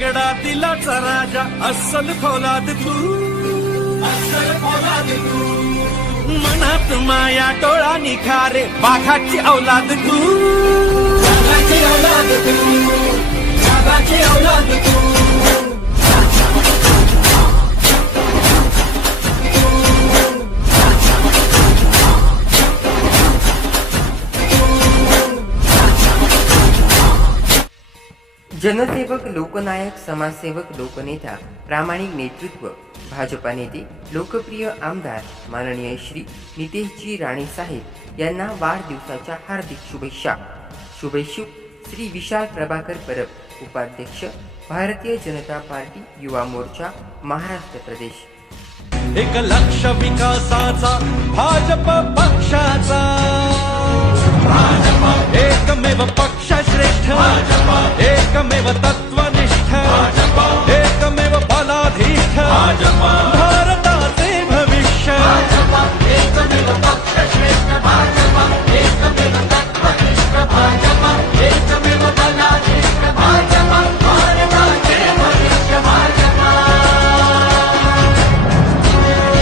रायगडा दिलाचा राजा अस्सल फौलाद तू. अस्सल फौलाद तू मनात माया डोळा निखारे बाघाची औलाद तू. बाघाची औलाद तू. जनसेवक लोकनायक समाजसेवक लोकनेता प्रामाणिक नेतृत्व भाजपा नेते लोकप्रिय आमदार माननीय श्री नितेशजी राणे साहेब यांना वाढदिवसाच्या हार्दिक शुभेच्छा. शुभेच्छुक श्री विशाल प्रभाकर परब उपाध्यक्ष भारतीय जनता पार्टी युवा मोर्चा महाराष्ट्र प्रदेश. एक लक्ष विकासाचा भाजप एकमेव तत्